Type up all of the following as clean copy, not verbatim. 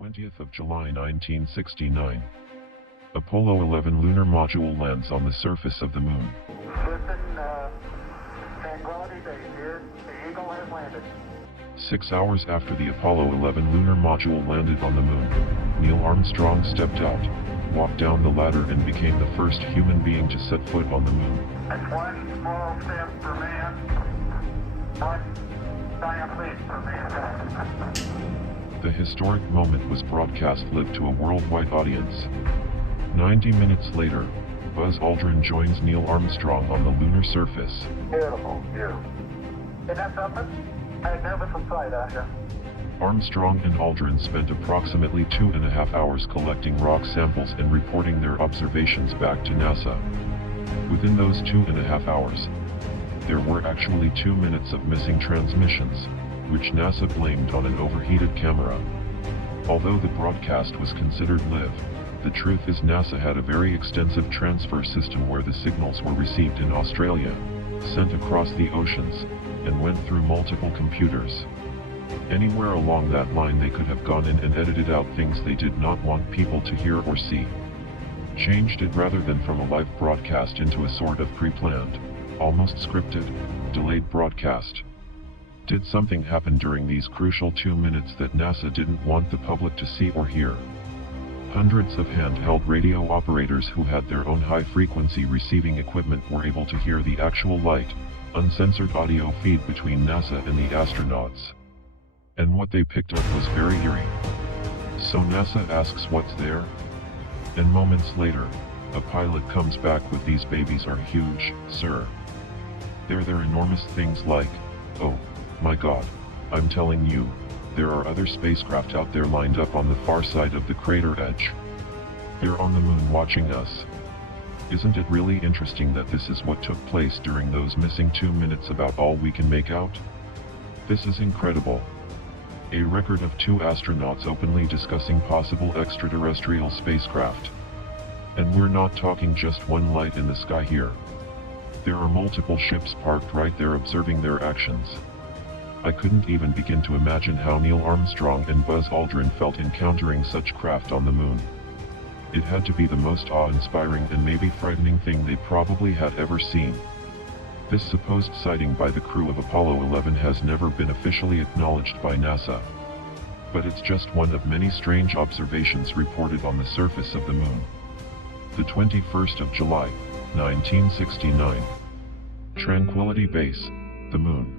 20th of July 1969. Apollo 11 lunar module lands on the surface of the moon. Listen, Tranquility Base here. The Eagle has landed. 6 hours after the Apollo 11 lunar module landed on the moon, Neil Armstrong stepped out, walked down the ladder and became the first human being to set foot on the moon. That's one small step for man, one giant leap for mankind. The historic moment was broadcast live to a worldwide audience. 90 minutes later, Buzz Aldrin joins Neil Armstrong on the lunar surface. Beautiful view. Isn't that something? Magnificent sight out here. Armstrong and Aldrin spent approximately 2.5 hours collecting rock samples and reporting their observations back to NASA. Within those 2.5 hours, there were actually 2 minutes of missing transmissions, which NASA blamed on an overheated camera. Although the broadcast was considered live, the truth is NASA had a very extensive transfer system where the signals were received in Australia, sent across the oceans, and went through multiple computers. Anywhere along that line they could have gone in and edited out things they did not want people to hear or see. Changed it rather than from a live broadcast into a sort of pre-planned, almost scripted, delayed broadcast. Did something happen during these crucial 2 minutes that NASA didn't want the public to see or hear? Hundreds of handheld radio operators who had their own high-frequency receiving equipment were able to hear the actual light, uncensored audio feed between NASA and the astronauts. And what they picked up was very eerie. So NASA asks what's there? And moments later, a pilot comes back with "These babies are huge, sir. They're enormous things like, oh, my God, I'm telling you, there are other spacecraft out there lined up on the far side of the crater edge. They're on the moon watching us." Isn't it really interesting that this is what took place during those missing 2 minutes about all we can make out? This is incredible. A record of 2 astronauts openly discussing possible extraterrestrial spacecraft. And we're not talking just one light in the sky here. There are multiple ships parked right there observing their actions. I couldn't even begin to imagine how Neil Armstrong and Buzz Aldrin felt encountering such craft on the moon. It had to be the most awe-inspiring and maybe frightening thing they probably had ever seen. This supposed sighting by the crew of Apollo 11 has never been officially acknowledged by NASA. But it's just one of many strange observations reported on the surface of the moon. The 21st of July, 1969. Tranquility Base, the moon.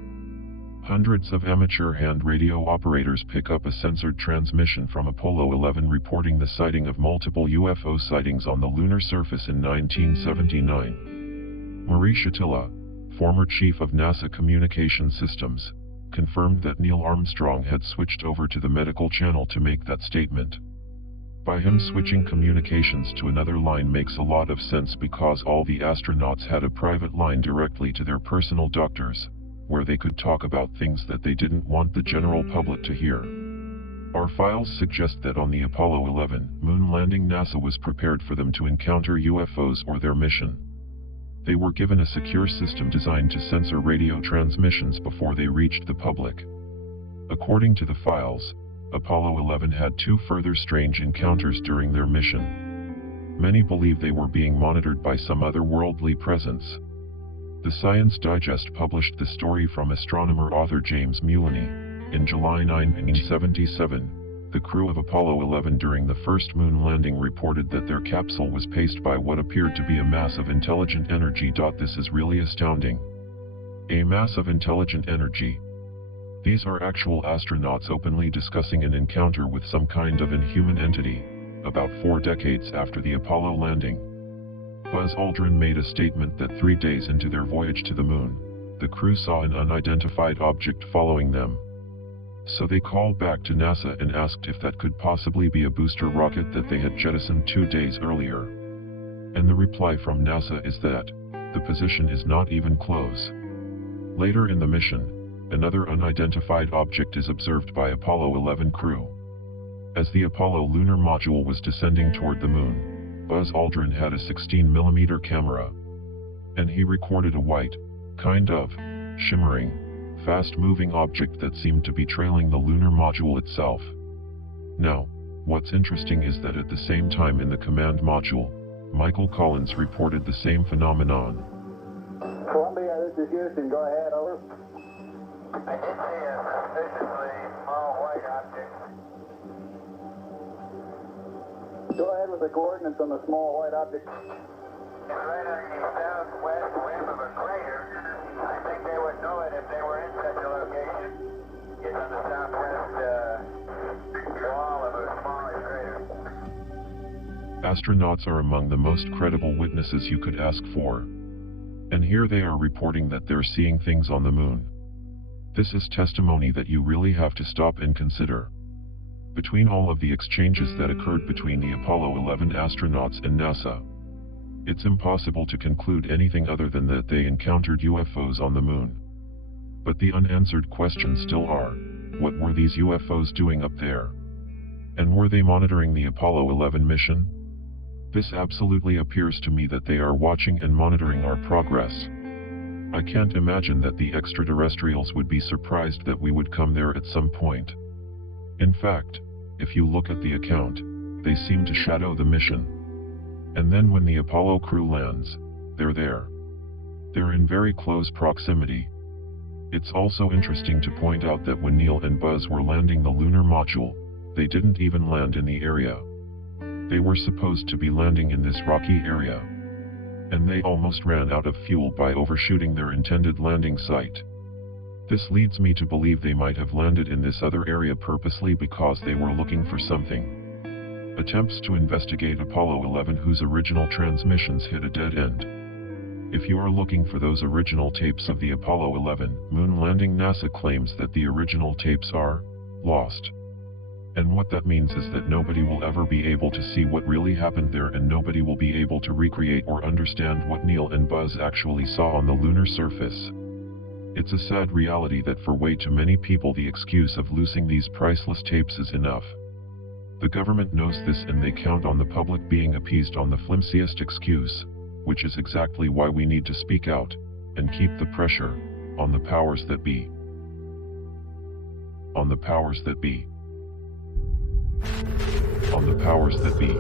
Hundreds of amateur hand radio operators pick up a censored transmission from Apollo 11 reporting the sighting of multiple UFO sightings on the lunar surface in 1979. Marie Shatila, former chief of NASA Communication Systems, confirmed that Neil Armstrong had switched over to the medical channel to make that statement. By him switching communications to another line makes a lot of sense because all the astronauts had a private line directly to their personal doctors, where they could talk about things that they didn't want the general public to hear. Our files suggest that on the Apollo 11 moon landing NASA was prepared for them to encounter UFOs or their mission. They were given a secure system designed to censor radio transmissions before they reached the public. According to the files, Apollo 11 had 2 further strange encounters during their mission. Many believe they were being monitored by some otherworldly presence. The Science Digest published the story from astronomer author James Mullaney. In July 1977, the crew of Apollo 11 during the first moon landing reported that their capsule was paced by what appeared to be a mass of intelligent energy. This is really astounding. A mass of intelligent energy. These are actual astronauts openly discussing an encounter with some kind of inhuman entity, about 4 decades after the Apollo landing. Buzz Aldrin made a statement that 3 days into their voyage to the moon, the crew saw an unidentified object following them. So they called back to NASA and asked if that could possibly be a booster rocket that they had jettisoned 2 days earlier. And the reply from NASA is that the position is not even close. Later in the mission, another unidentified object is observed by Apollo 11 crew. As the Apollo lunar module was descending toward the moon, Buzz Aldrin had a 16mm camera, and he recorded a white, kind of, shimmering, fast-moving object that seemed to be trailing the lunar module itself. Now, What's interesting is that at the same time in the command module, Michael Collins reported the same phenomenon. Columbia, this is Houston. Go ahead, over. I did see a suspiciously small white object. Go ahead with the coordinates on the small white object. It's right on the southwest rim of a crater. I think they would know it if they were in such a location. It's on the southwest wall of a smaller crater. Astronauts are among the most credible witnesses you could ask for. And here they are reporting that they're seeing things on the moon. This is testimony that you really have to stop and consider. Between all of the exchanges that occurred between the Apollo 11 astronauts and NASA, it's impossible to conclude anything other than that they encountered UFOs on the moon. But the unanswered questions still are, what were these UFOs doing up there? And were they monitoring the Apollo 11 mission? This absolutely appears to me that they are watching and monitoring our progress. I can't imagine that the extraterrestrials would be surprised that we would come there at some point. In fact, if you look at the account, they seem to shadow the mission. And then when the Apollo crew lands, they're there. They're in very close proximity. It's also interesting to point out that when Neil and Buzz were landing the lunar module, they didn't even land in the area. They were supposed to be landing in this rocky area. And they almost ran out of fuel by overshooting their intended landing site. This leads me to believe they might have landed in this other area purposely because they were looking for something. Attempts to investigate Apollo 11 whose original transmissions hit a dead end. If you are looking for those original tapes of the Apollo 11 moon landing, NASA claims that the original tapes are lost. And what that means is that nobody will ever be able to see what really happened there, and nobody will be able to recreate or understand what Neil and Buzz actually saw on the lunar surface. It's a sad reality that for way too many people the excuse of losing these priceless tapes is enough. The government knows this and they count on the public being appeased on the flimsiest excuse, which is exactly why we need to speak out, and keep the pressure on the powers that be. On the powers that be. On the powers that be.